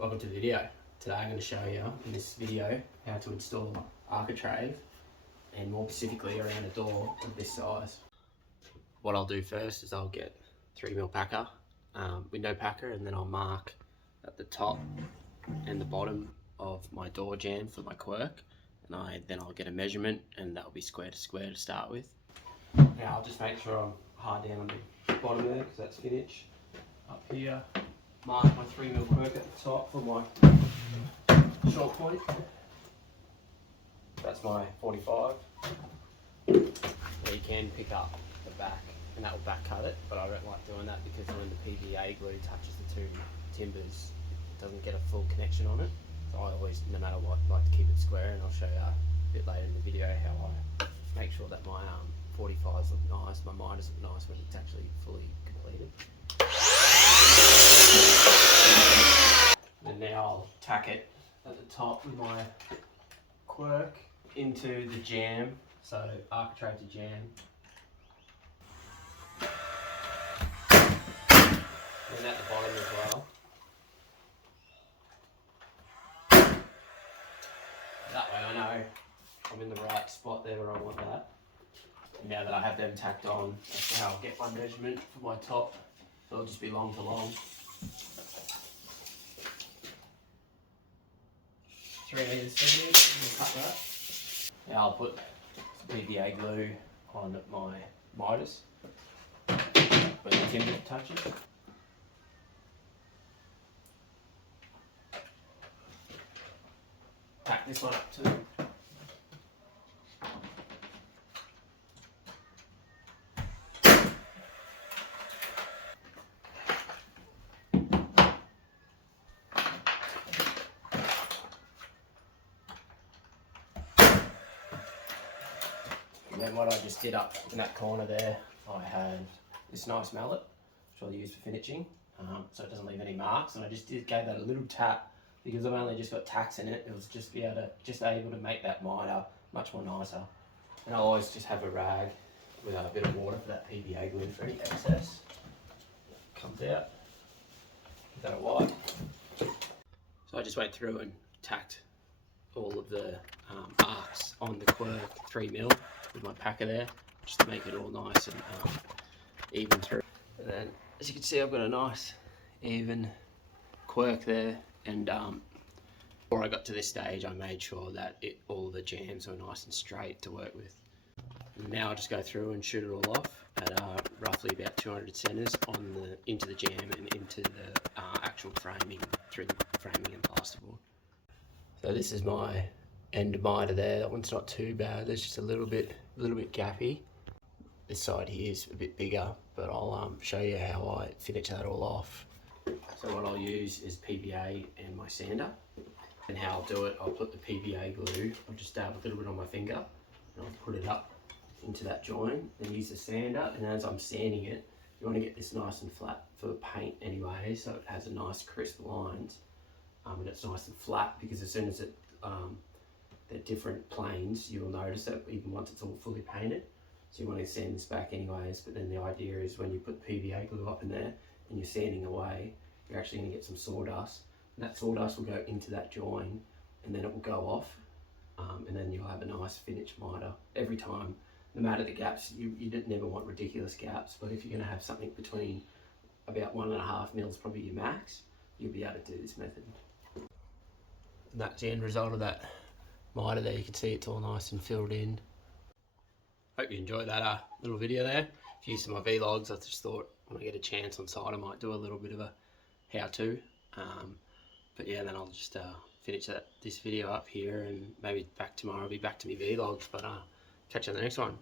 Welcome to the video. Today I'm going to show you in this video how to install architrave, and more specifically around a door of this size. What I'll do first is I'll get 3mm packer, window packer, and then I'll mark at the top and the bottom of my door jamb for my quirk, and then I'll get a measurement, and that'll be square to square to start with. Now I'll just make sure I'm hard down on the bottom there because that's finished. Up here, mark my 3mm quirk at the top for my short point. That's my 45. Now you can pick up the back and that will back cut it, but I don't like doing that because when the PVA glue touches the two timbers, it doesn't get a full connection on it. So I always, no matter what, like to keep it square, and I'll show you a bit later in the video how I make sure that my 45s look nice, my mitres look nice when it's actually fully completed. And now I'll tack it at the top with my quirk into the jamb, so architrave to jamb. And at the bottom as well. That way I know I'm in the right spot there where I want that. And now that I have them tacked on, that's how I'll get my measurement for my top. So it'll just be long to long. 3 meters centimetres, cut that. Now I'll put some PVA glue on my mitres where the timber touches. Tack this one up too. And then what I just did up in that corner there, I had this nice mallet, which I'll use for finishing, so it doesn't leave any marks. And I just gave that a little tap because I've only just got tacks in it. It was just able to make that miter much more nicer. And I'll always just have a rag with a bit of water for that PVA glue for any excess. Comes out. Give that a wipe. So I just went through and tacked all of the arcs on the quirk 3mm with my packer there, just to make it all nice and even through. And then, as you can see, I've got a nice even quirk there. And before I got to this stage, I made sure that all the jambs were nice and straight to work with. And now I'll just go through and shoot it all off at roughly about 200 centres into the jamb and into the actual framing, through the framing and plasterboard. So this is my end miter there. That one's not too bad. There's just a little bit gappy. This side here is a bit bigger, but I'll show you how I finish that all off. So what I'll use is PVA and my sander. And how I'll do it, I'll put the PVA glue, I'll just dab a little bit on my finger, and I'll put it up into that joint, and use the sander. And as I'm sanding it, you want to get this nice and flat for the paint anyway, so it has a nice crisp lines. And it's nice and flat, because as soon as they're different planes, you'll notice that even once it's all fully painted. So you want to sand this back anyways, but then the idea is when you put PVA glue up in there and you're sanding away, you're actually going to get some sawdust, and that sawdust will go into that join, and then it will go off, and then you'll have a nice finished miter every time. No matter the gaps, you never want ridiculous gaps, but if you're going to have something between about 1.5 mils, probably your max, you'll be able to do this method. And that's the end result of that miter there. You can see it's all nice and filled in. Hope you enjoyed that little video there. If you use some of my vlogs, I just thought when I get a chance on site I might do a little bit of a how-to. But yeah, then I'll just finish this video up here, and maybe back tomorrow I'll be back to my vlogs, but catch you on the next one.